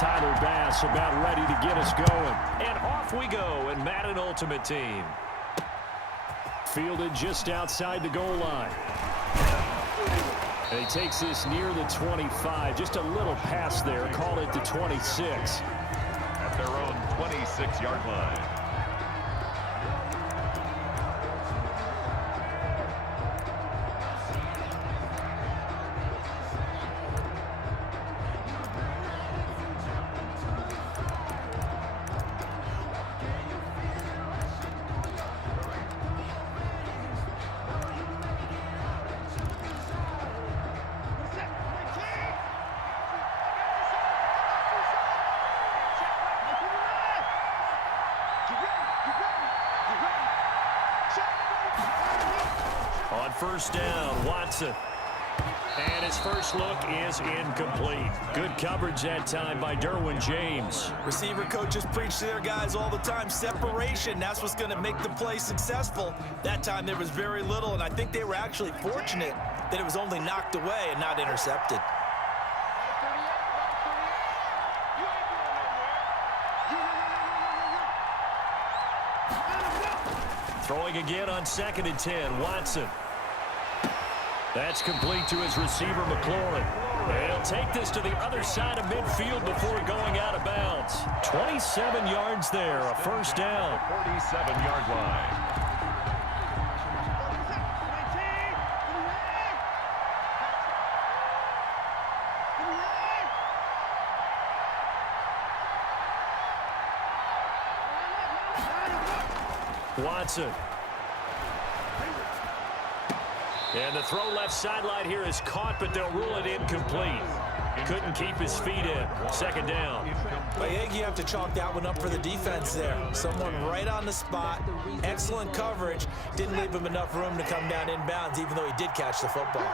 Tyler Bass about ready to get us going. And off we go in Madden Ultimate Team. Fielded just outside the goal line. And he takes this near the 25. Just a little pass there. Call it the 26. At their own 26-yard line. On first down, Watson. And his first look is incomplete. Good coverage that time by Derwin James. Receiver coaches preach to their guys all the time. Separation, that's what's going to make the play successful. That time there was very little, and I think they were actually fortunate that it was only knocked away and not intercepted. Throwing again on 2nd and 10, Watson. That's complete to his receiver, McLaurin. He'll take this to the other side of midfield before going out of bounds. 27 yards there, a first down. 47-yard line. Watson. And the throw left sideline here is caught, but they'll rule it incomplete. Couldn't keep his feet in. 2nd down. I think you have to chalk that one up for the defense there. Someone right on the spot. Excellent coverage. Didn't leave him enough room to come down inbounds, even though he did catch the football.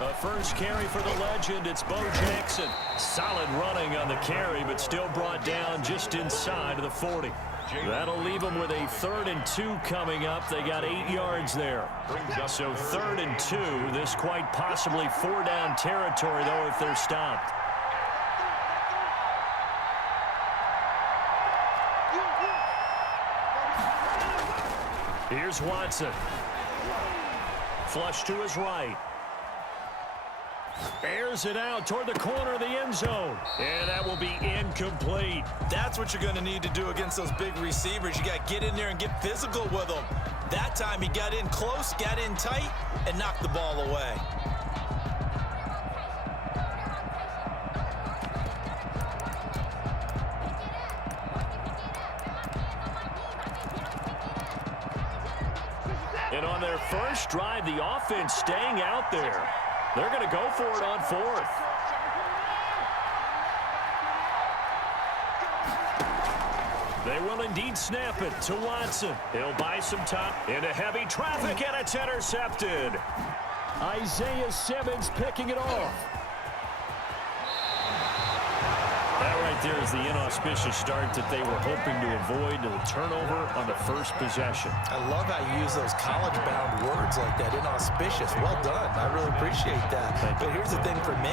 A first carry for the legend. It's Bo Jackson. Solid running on the carry, but still brought down just inside of the 40. That'll leave them with a 3rd and 2 coming up. They got 8 yards there. So 3rd and 2. This quite possibly 4-down territory, though, if they're stopped. Here's Watson. Flush to his right. Airs it out toward the corner of the end zone. And that will be incomplete. That's what you're going to need to do against those big receivers. You got to get in there and get physical with them. That time he got in close, got in tight, and knocked the ball away. And on their first drive, the offense staying out there. They're going to go for it on 4th. They will indeed snap it to Watson. He'll buy some time into heavy traffic, and it's intercepted. Isaiah Simmons picking it off. That right there is the inauspicious start that they were hoping to avoid, to the turnover on the first possession. I love how you use those college-bound words like that, inauspicious. Well done. I really appreciate that. But here's the thing for me.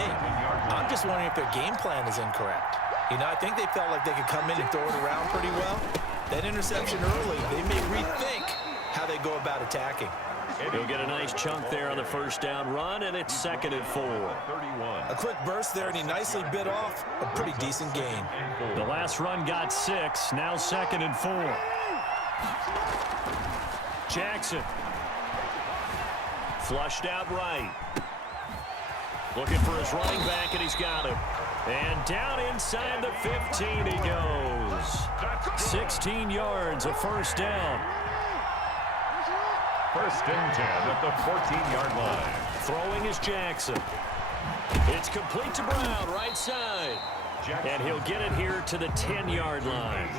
I'm just wondering if their game plan is incorrect. You know, I think they felt like they could come in and throw it around pretty well. That interception early, they may rethink how they go about attacking. He'll get a nice chunk there on the first down run, and it's 2nd and 4. A quick burst there, and he nicely bit off a pretty decent gain. The last run got 6, now 2nd and 4. Jackson. Flushed out right. Looking for his running back, and he's got him. And down inside the 15 he goes. 16 yards, a first down. 1st and 10 at the 14-yard line. Throwing is Jackson. It's complete to Brown, right side. And he'll get it here to the 10-yard line.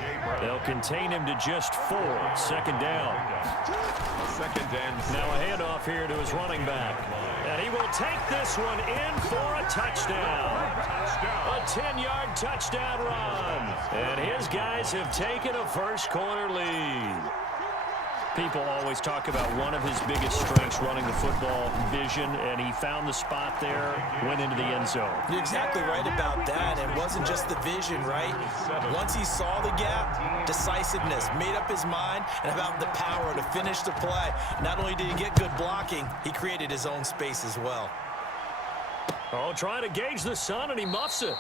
They'll contain him to just 4. 2nd down. 2nd and 6. Now a handoff here to his running back. And he will take this one in for a touchdown. A 10-yard touchdown run. And his guys have taken a first quarter lead. People always talk about one of his biggest strengths running the football, vision, and he found the spot there, went into the end zone. You're exactly right about that. It wasn't just the vision, right? Once he saw the gap, decisiveness, made up his mind, and about the power to finish the play. Not only did he get good blocking, he created his own space as well. Oh, trying to gauge the sun, and he muffs it.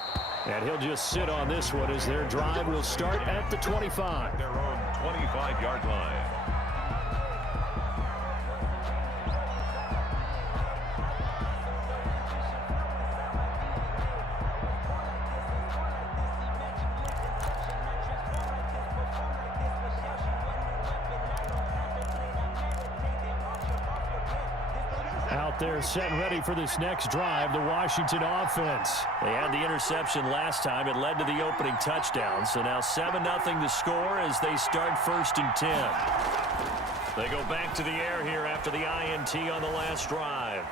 And he'll just sit on this one as their drive will start at the 25. Their own 25-yard line. Out there set and ready for this next drive, the Washington offense. They had the interception last time. It led to the opening touchdown. So now 7-0 to score as they start 1st and 10. They go back to the air here after the INT on the last drive.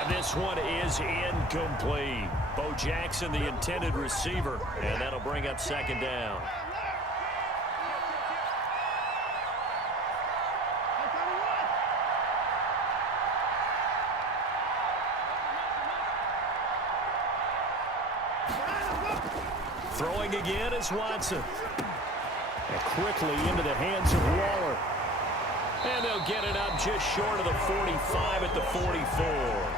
And this one is incomplete. Bo Jackson, the intended receiver, and that'll bring up 2nd down. Throwing again is Watson. And quickly into the hands of Waller. And they'll get it up just short of the 45 at the 44.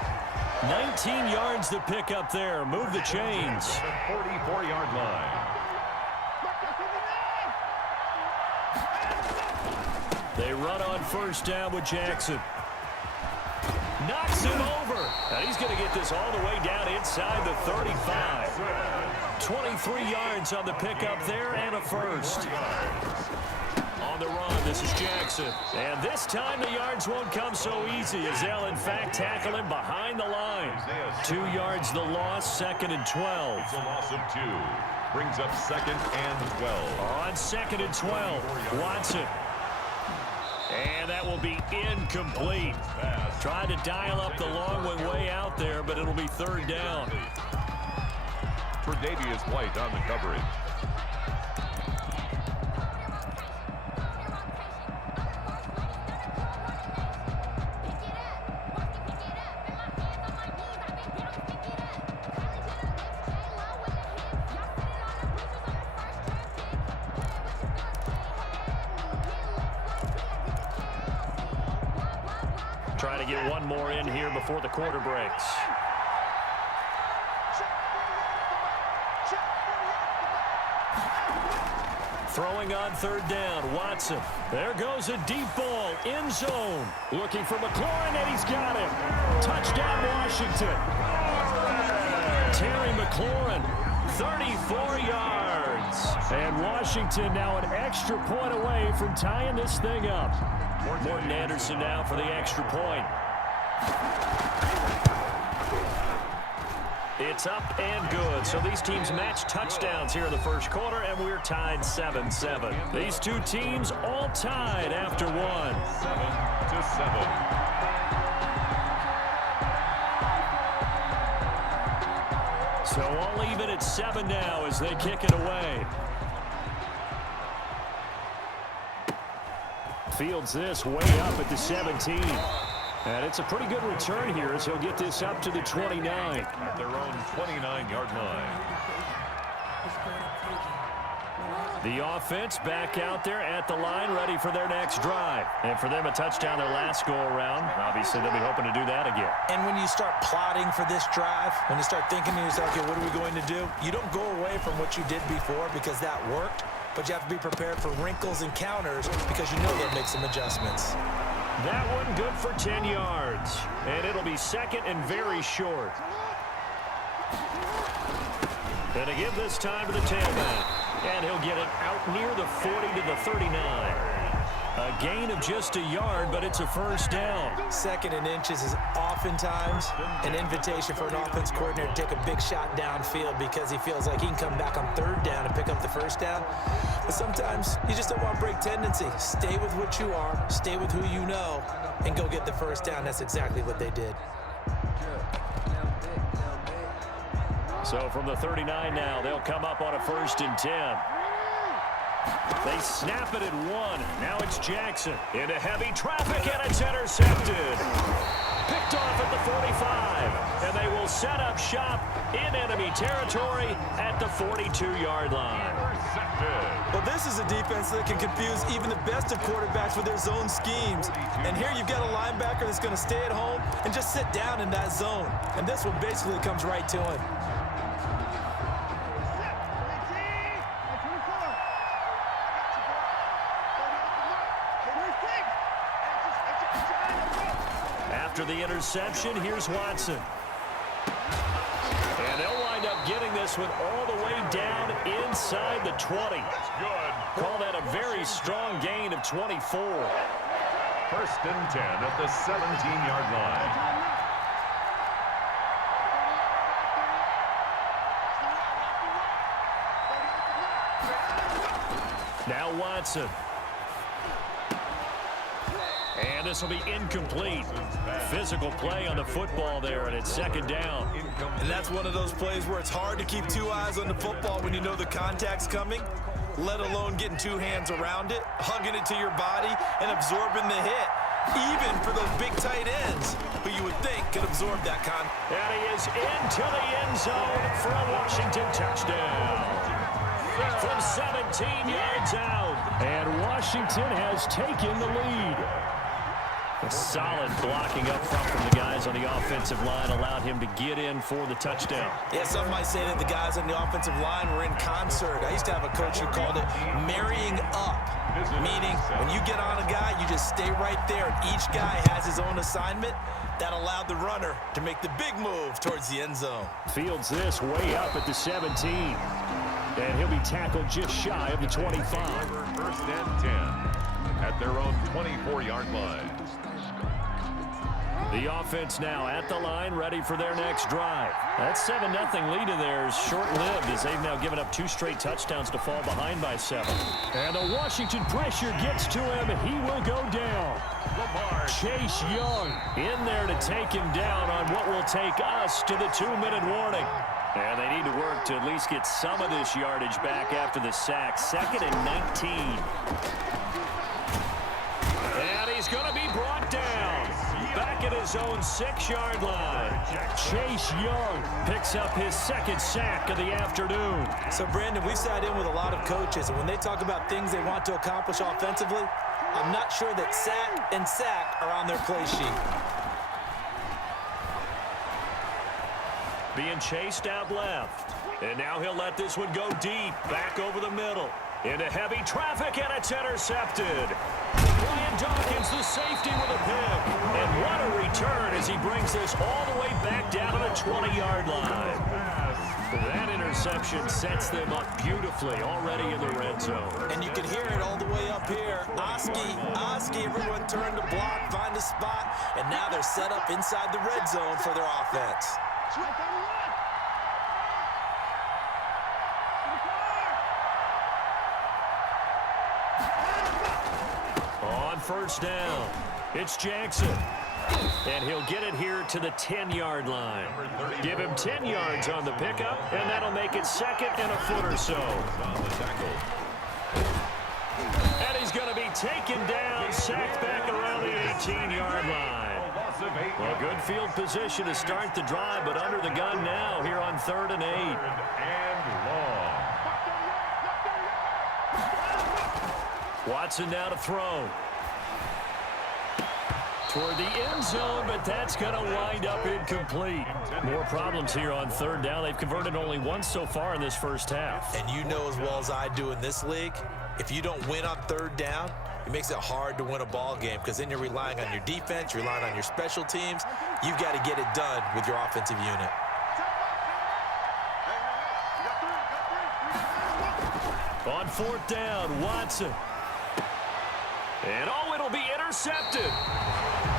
19 yards to pick up there. Move the chains. 44-yard line. They run on 1st down with Jackson. Knocks him over. And he's going to get this all the way down inside the 35. 23 yards on the pickup there and a 1st. On the run, this is Jackson. And this time the yards won't come so easy as they'll, in fact, tackle him behind the line. 2 yards the loss, 2nd and 12. It's a loss of 2. Brings up 2nd and 12. On 2nd and 12, Watson. And that will be incomplete. Tried to dial up the long one way out there, but it'll be 3rd down. Tre'Davious White on the coverage. Trying to get one more in here before the quarter breaks. Throwing on 3rd down, Watson. There goes a deep ball, end zone. Looking for McLaurin, and he's got him. Touchdown, Washington. Terry McLaurin, 34 yards. And Washington now an extra point away from tying this thing up. Morton Anderson now for the extra point. It's up and good. So these teams match touchdowns here in the 1st quarter, and we're tied 7-7. These two teams all tied after 1. 7-7. So all even at 7 now as they kick it away. Fields this way up at the 17. And it's a pretty good return here as he'll get this up to the 29. At their own 29-yard line. The offense back out there at the line, ready for their next drive. And for them, a touchdown their last go-around. Obviously, they'll be hoping to do that again. And when you start plotting for this drive, when you start thinking to yourself, okay, what are we going to do? You don't go away from what you did before because that worked, but you have to be prepared for wrinkles and counters because you know they'll make some adjustments. That one good for 10 yards. And it'll be 2nd and very short. And again this time to the tailback. And he'll get it out near the 40 to the 39. A gain of just a yard, but it's a 1st down. 2nd and inches is oftentimes an invitation for an offense coordinator to take a big shot downfield because he feels like he can come back on 3rd down and pick up the 1st down. But sometimes you just don't want break tendency. Stay with what you are, stay with who you know, and go get the 1st down. That's exactly what they did. So from the 39 now, they'll come up on a 1st and 10. They snap it at 1. Now it's Jackson into heavy traffic, and it's intercepted. Picked off at the 45, and they will set up shop in enemy territory at the 42-yard line. Well, this is a defense that can confuse even the best of quarterbacks with their zone schemes. And here you've got a linebacker that's going to stay at home and just sit down in that zone. And this one basically comes right to him. After the interception, here's Watson. And they'll wind up getting this one all the way down inside the 20. Call that a very strong gain of 24. 1st and 10 at the 17-yard line. Now Watson. And this will be incomplete. Physical play on the football there, and it's 2nd down. And that's one of those plays where it's hard to keep 2 eyes on the football when you know the contact's coming, let alone getting 2 hands around it, hugging it to your body, and absorbing the hit, even for those big tight ends who you would think could absorb that contact. And he is into the end zone for a Washington touchdown. From 17 yards out. And Washington has taken the lead. A solid blocking up front from the guys on the offensive line allowed him to get in for the touchdown. Yeah, some might say that the guys on the offensive line were in concert. I used to have a coach who called it marrying up, meaning when you get on a guy, you just stay right there, and each guy has his own assignment. That allowed the runner to make the big move towards the end zone. Fields this way up at the 17. And he'll be tackled just shy of the 25. 1st and 10 at their own 24-yard line. The offense now at the line, ready for their next drive. That 7-0 lead of theirs short-lived as they've now given up 2 straight touchdowns to fall behind by 7. And the Washington pressure gets to him. He will go down. Chase Young in there to take him down on what will take us to the 2-minute warning. And they need to work to at least get some of this yardage back after the sack. 2nd and 19. And he's going to be brought down. Back at his own 6-yard line. Chase Young picks up his 2nd sack of the afternoon. So, Brandon, we sat in with a lot of coaches, and when they talk about things they want to accomplish offensively, I'm not sure that sack and sack are on their play sheet. Being chased out left. And now he'll let this one go deep. Back over the middle. Into heavy traffic, and it's intercepted. Brian Dawkins, the safety, with a pick. And what a return as he brings this all the way back down to the 20-yard line. That interception sets them up beautifully already in the red zone. And you can hear it all the way up here. Oski, everyone turned to block, find a spot, and now they're set up inside the red zone for their offense. On 1st down, it's Jackson. And he'll get it here to the 10-yard line. Give him 10 yards on the pickup, and that'll make it 2nd and a foot or so. And he's going to be taken down, sacked back around the 18-yard line. Well, good field position to start the drive, but under the gun now here on 3rd and 8. Watson now to throw. Toward the end zone, but that's going to wind up incomplete. More problems here on 3rd down. They've converted only once so far in this first half. And you know as well as I do in this league, if you don't win on 3rd down, it makes it hard to win a ball game because then you're relying on your defense, you're relying on your special teams. You've got to get it done with your offensive unit. On 4th down, Watson. And it'll be intercepted.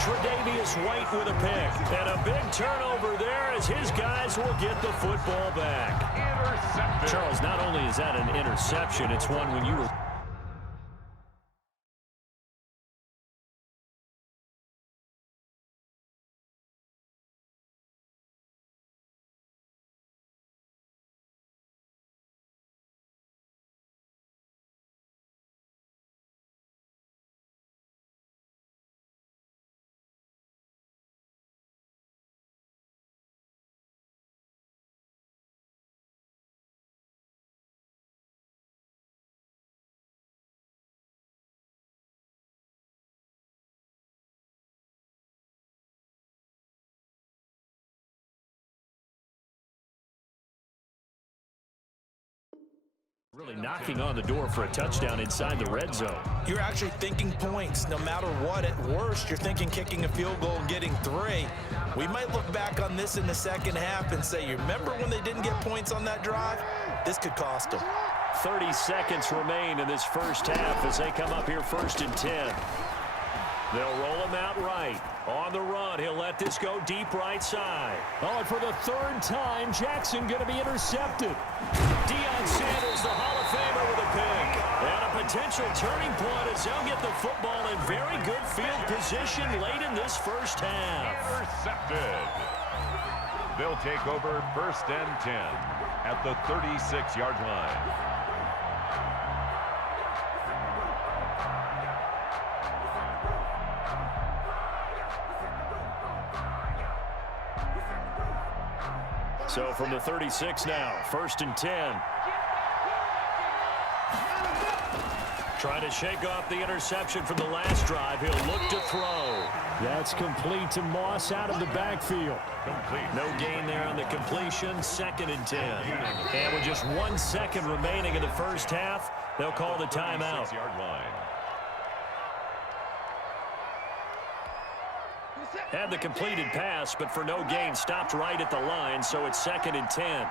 Tre'Davious White with a pick. And a big turnover there as his guys will get the football back. Intercepted. Charles, not only is that an interception, it's one when you were Really knocking on the door for a touchdown inside the red zone. You're actually thinking points. No matter what, at worst, you're thinking kicking a field goal and getting 3. We might look back on this in the second half and say, you remember when they didn't get points on that drive? This could cost them. 30 seconds remain in this first half as they come up here 1st and 10. They'll roll him out right. On the run, he'll let this go deep right side. Oh, and for the 3rd time, Jackson going to be intercepted. Deion Sanders, the Hall of Famer, with a pick. And a potential turning point as they'll get the football in very good field position late in this first half. Intercepted. They'll take over 1st and 10 at the 36-yard line. So from the 36 now, 1st and 10. Trying to shake off the interception from the last drive. He'll look to throw. That's complete to Moss out of the backfield. No gain there on the completion. 2nd and 10. And with just 1 second remaining in the first half, they'll call the timeout. Had the completed pass, but for no gain, stopped right at the line, so it's 2nd and 10.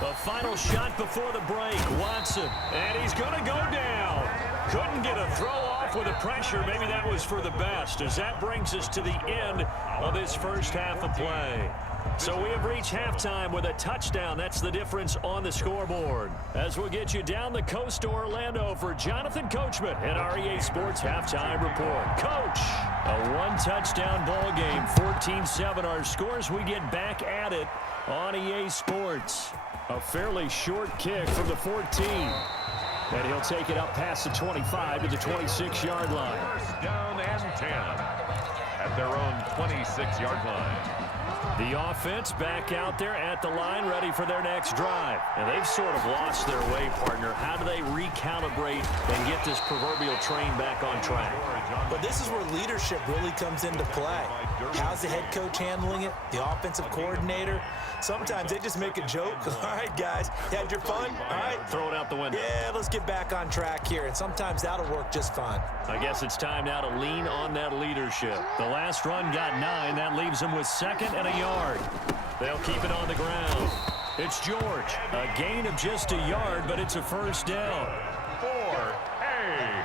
The final shot before the break, Watson, and he's going to go down. Couldn't get a throw off with the pressure. Maybe that was for the best, as that brings us to the end of this first half of play. So we have reached halftime with a touchdown. That's the difference on the scoreboard. As we'll get you down the coast to Orlando for Jonathan Coachman and our EA Sports Halftime Report. Coach, a 1-touchdown ball game, 14-7 our scores. We get back at it on EA Sports. A fairly short kick from the 14. And he'll take it up past the 25 to the 26-yard line. 1st down and 10 at their own 26-yard line. The offense back out there at the line, ready for their next drive. And they've sort of lost their way, partner. How do they recalibrate and get this proverbial train back on track? But this is where leadership really comes into play. How's the head coach handling it? The offensive coordinator? Sometimes they just make a joke. All right, guys, you had your fun? All right. Throw it out the window. Yeah, let's get back on track here. And sometimes that'll work just fine. I guess it's time now to lean on that leadership. The last run got 9. That leaves them with 2nd and a yard. They'll keep it on the ground. It's George. A gain of just a yard, but it's a 1st down. 4A.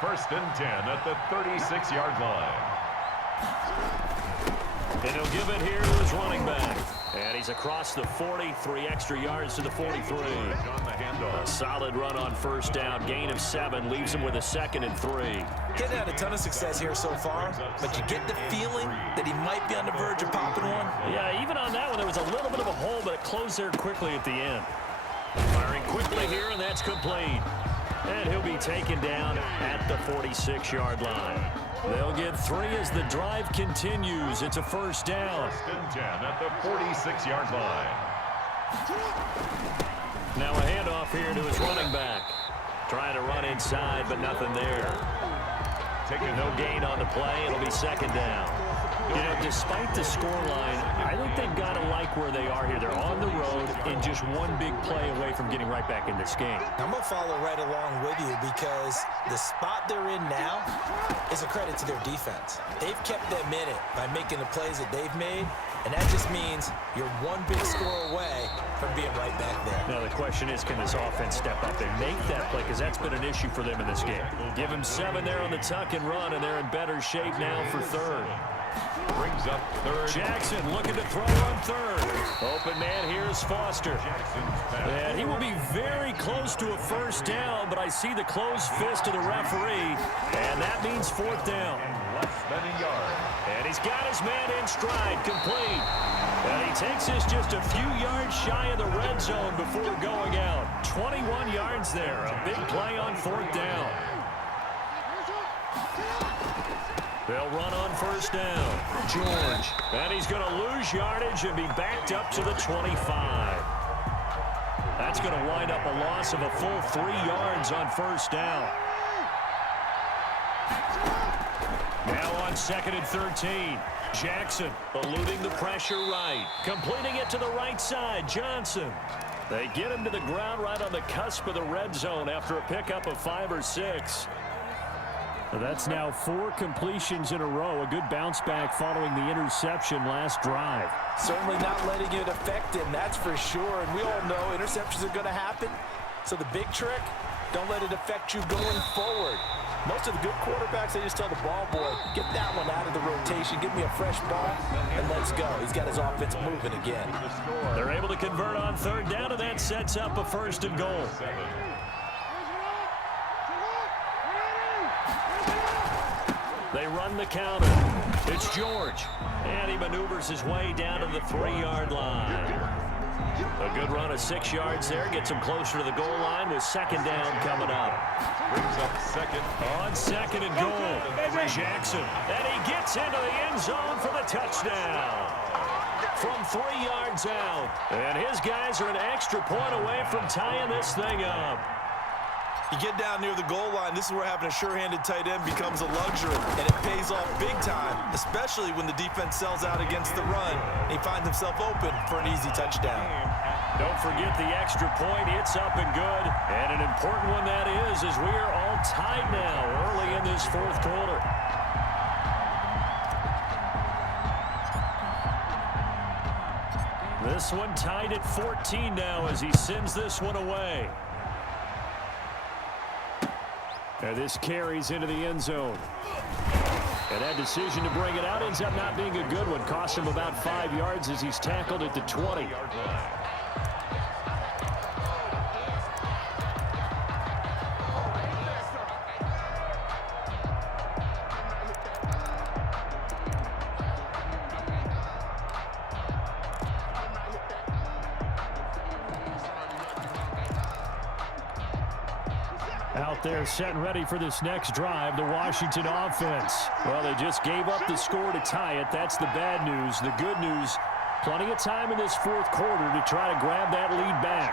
1st and 10 at the 36-yard line. And he'll give it here to his running back. And he's across the 40, 3 extra yards to the 43. A solid run on 1st down, gain of 7, leaves him with a 2nd and 3. Getting had a ton of success here so far, but you get the feeling that he might be on the verge of popping one. Yeah, even on that one, there was a little bit of a hole, but it closed there quickly at the end. Firing quickly here, and that's complete. And he'll be taken down at the 46-yard line. They'll get 3 as the drive continues. It's a 1st down. 1st and 10 at the 46-yard line. Now a handoff here to his running back. Trying to run inside, but nothing there. Taking no gain on the play. It'll be 2nd down. You know, despite the scoreline, I think they've got to like where they are here. They're on the road and just one big play away from getting right back in this game. I'm going to follow right along with you because the spot they're in now is a credit to their defense. They've kept them in it by making the plays that they've made, and that just means you're one big score away from being right back there. Now the question is, can this offense step up and make that play? Because that's been an issue for them in this game. Give them 7 there on the tuck and run, and they're in better shape now for 3rd. Brings up 3rd. Jackson looking to throw on 3rd. Open man, here's Foster. And he will be very close to a 1st down, but I see the closed fist of the referee, and that means 4th down. Less than a yard. And he's got his man in stride, complete. And he takes this just a few yards shy of the red zone before going out. 21 yards there, a big play on 4th down. They'll run on 1st down. George. And he's going to lose yardage and be backed up to the 25. That's going to wind up a loss of a full 3 yards on 1st down. Now on 2nd and 13. Jackson eluding the pressure right. Completing it to the right side. Johnson. They get him to the ground right on the cusp of the red zone after a pickup of 5 or 6. That's now 4 completions in a row. A good bounce back following the interception last drive. Certainly not letting it affect him, that's for sure. And we all know interceptions are going to happen. So the big trick, don't let it affect you going forward. Most of the good quarterbacks, they just tell the ball boy, get that one out of the rotation, give me a fresh ball, and let's go. He's got his offense moving again. They're able to convert on 3rd down, and that sets up a 1st and goal. They run the counter. It's George. And he maneuvers his way down to the 3-yard line. A good run of 6 yards there. Gets him closer to the goal line with 2nd down coming up. Brings up 2nd. On 2nd and goal. Jackson. And he gets into the end zone for the touchdown. From 3 yards out. And his guys are an extra point away from tying this thing up. You get down near the goal line, this is where having a sure-handed tight end becomes a luxury, and it pays off big time, especially when the defense sells out against the run, and he finds himself open for an easy touchdown. Don't forget the extra point. It's up and good, and an important one that is, as we are all tied now early in this 4th quarter. This one tied at 14 now as he sends this one away. And this carries into the end zone. And that decision to bring it out ends up not being a good one. Cost him about 5 yards as he's tackled at the 20-yard line. Out there set and ready for this next drive, the Washington offense. Well, they just gave up the score to tie it. That's the bad news. The good news, plenty of time in this 4th quarter to try to grab that lead back.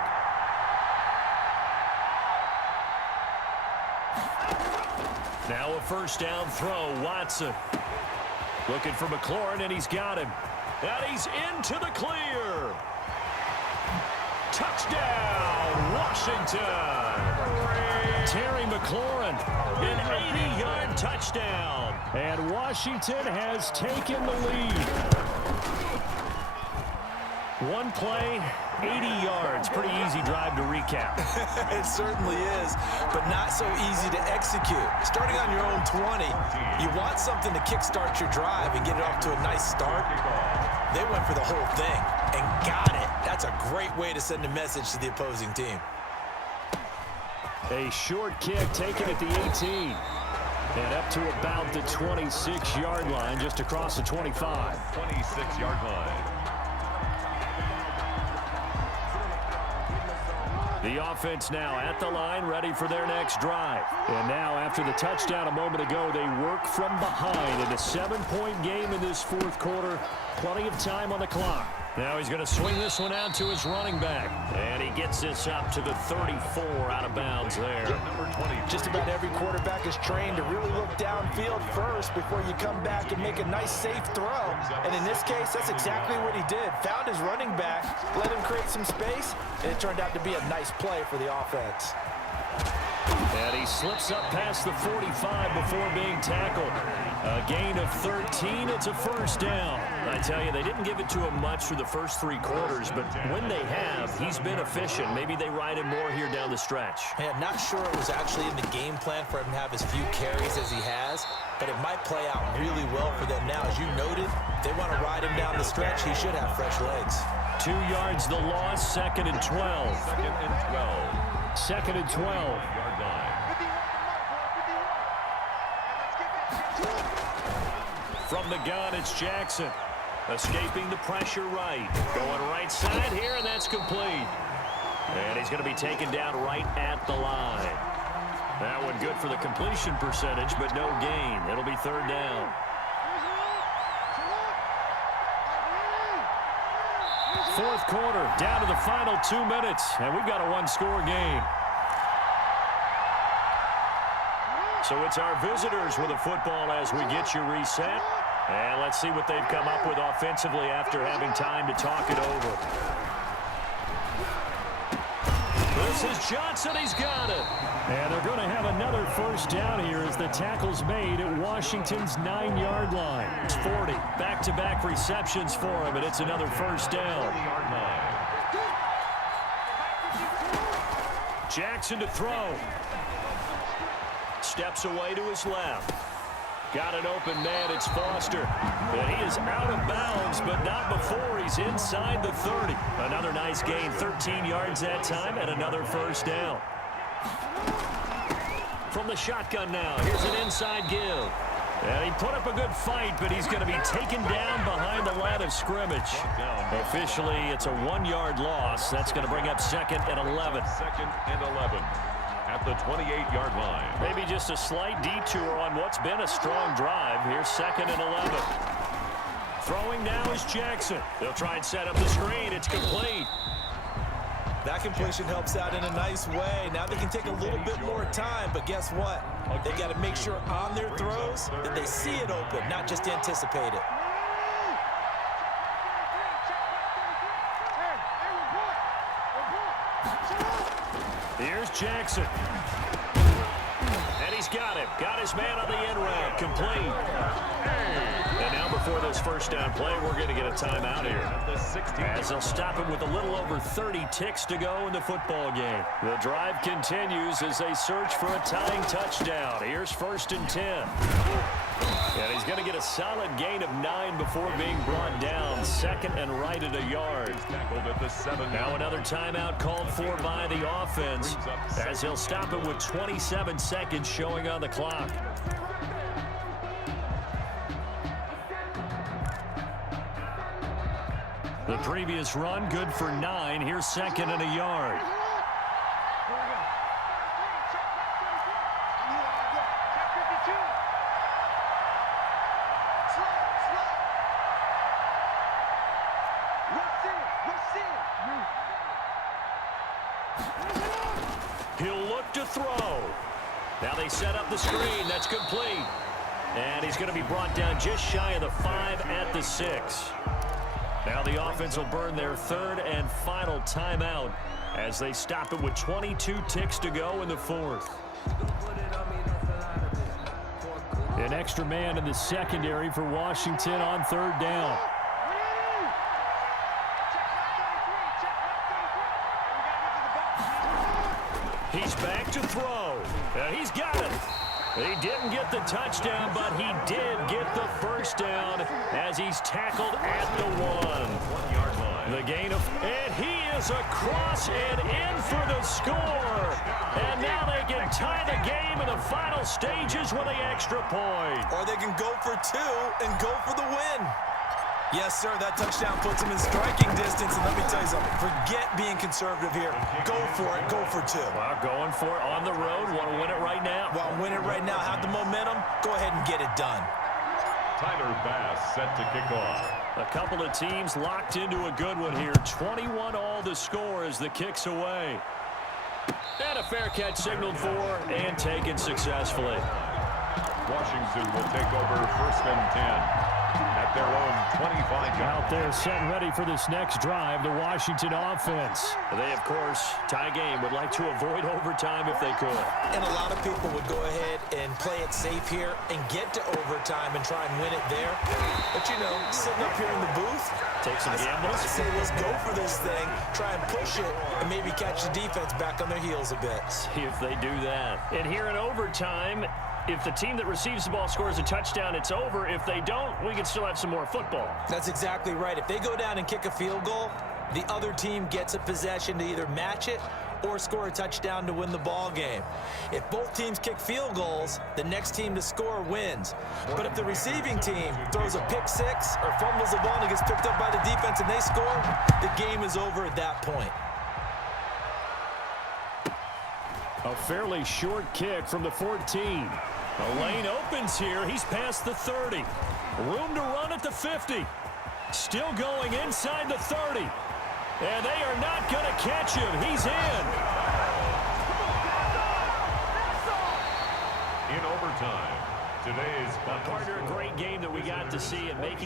Now a 1st down throw, Watson. Looking for McLaurin, and he's got him. And he's into the clear. Touchdown, Washington. Terry McLaurin, an 80-yard touchdown. And Washington has taken the lead. One play, 80 yards. Pretty easy drive to recap. It certainly is, but not so easy to execute. Starting on your own 20, you want something to kickstart your drive and get it off to a nice start. They went for the whole thing and got it. That's a great way to send a message to the opposing team. A short kick taken at the 18. And up to about the 26-yard line, just across the 25. 26-yard line. The offense now at the line, ready for their next drive. And now, after the touchdown a moment ago, they work from behind in a 7-point game in this 4th quarter. Plenty of time on the clock. Now he's going to swing this one out to his running back. And he gets this up to the 34 out of bounds there. Number 20. Just about every quarterback is trained to really look downfield first before you come back and make a nice, safe throw. And in this case, that's exactly what he did. Found his running back, let him create some space, and it turned out to be a nice play for the offense. And he slips up past the 45 before being tackled. A gain of 13. It's a 1st down. I tell you, they didn't give it to him much for the first 3 quarters, but when they have, he's been efficient. Maybe they ride him more here down the stretch. Hey, I'm not sure it was actually in the game plan for him to have as few carries as he has, but it might play out really well for them now. As you noted, they want to ride him down the stretch. He should have fresh legs. 2 yards the loss, 2nd and 12. 2nd and 12. 2nd and 12. From the gun, it's Jackson. Escaping the pressure right. Going right side here, and that's complete. And he's going to be taken down right at the line. That one good for the completion percentage, but no gain. It'll be 3rd down. Fourth quarter, down to the final 2 minutes, and we've got a 1-score game. So it's our visitors with a football as we get you reset. And let's see what they've come up with offensively after having time to talk it over. This is Johnson. He's got it. And they're going to have another first down here as the tackle's made at Washington's 9-yard line. It's 40. Back-to-back receptions for him, and it's another first down. Jackson to throw. Steps away to his left. Got an open man. It's Foster. And he is out of bounds, but not before he's inside the 30. Another nice gain, 13 yards that time, and another first down. From the shotgun now, here's an inside give. And he put up a good fight, but he's going to be taken down behind the line of scrimmage. Officially, it's a 1-yard loss. That's going to bring up 2nd and 11. 2nd and 11 at the 28-yard line. Maybe just a slight detour on what's been a strong drive. Here's 2nd and 11. Throwing now is Jackson. They'll try and set up the screen. It's complete. That completion helps out in a nice way. Now they can take a little bit more time, but guess what? They got to make sure on their throws that they see it open, not just anticipate it. Here's Jackson. And he's got him. Got his man on the end route. Complete. And now before this first down play, we're going to get a timeout here. As they'll stop him with a little over 30 ticks to go in the football game. The drive continues as they search for a tying touchdown. Here's 1st and 10. And he's going to get a solid gain of 9 before being brought down. 2nd and right at a yard. Now another timeout called for by the offense as he'll stop it with 27 seconds showing on the clock. The previous run good for 9. Here's 2nd and a yard. He'll look to throw. Now they set up the screen. That's complete. And he's going to be brought down just shy of the 5 at the 6. Now the offense will burn their 3rd and final timeout as they stop it with 22 ticks to go in the 4th. An extra man in the secondary for Washington on 3rd down. He's back to throw. He's got it. He didn't get the touchdown, but he did get the first down as he's tackled at the 1-yard line. The gain of, and he is across and in for the score. And now they can tie the game in the final stages with an extra point. Or they can go for 2 and go for the win. Yes, sir, that touchdown puts him in striking distance. And let me tell you something, forget being conservative here. Go for it, go for 2. Well, going for it on the road. Want to win it right now. Well, win it right now. Have the momentum. Go ahead and get it done. Tyler Bass set to kick off. A couple of teams locked into a good one here. 21 all to score as the kick's away. And a fair catch signaled for and taken successfully. Washington will take over 1st and 10. At their own 25. Out there set ready for this next drive, the Washington offense. They, of course, tie game, would like to avoid overtime if they could. And a lot of people would go ahead and play it safe here and get to overtime and try and win it there. But, you know, sitting up here in the booth, take some gambles. I say let's go for this thing, try and push it, and maybe catch the defense back on their heels a bit. See if they do that. And here in overtime, if the team that receives the ball scores a touchdown, it's over. If they don't, we can still have some more football. That's exactly right. If they go down and kick a field goal, the other team gets a possession to either match it or score a touchdown to win the ball game. If both teams kick field goals, the next team to score wins. But if the receiving team throws a pick 6 or fumbles the ball and it gets picked up by the defense and they score, the game is over at that point. A fairly short kick from the 14. The lane opens here. He's past the 30. Room to run at the 50. Still going inside the 30. And they are not going to catch him. He's in. In overtime, today's Partner, a great game that we got to see and making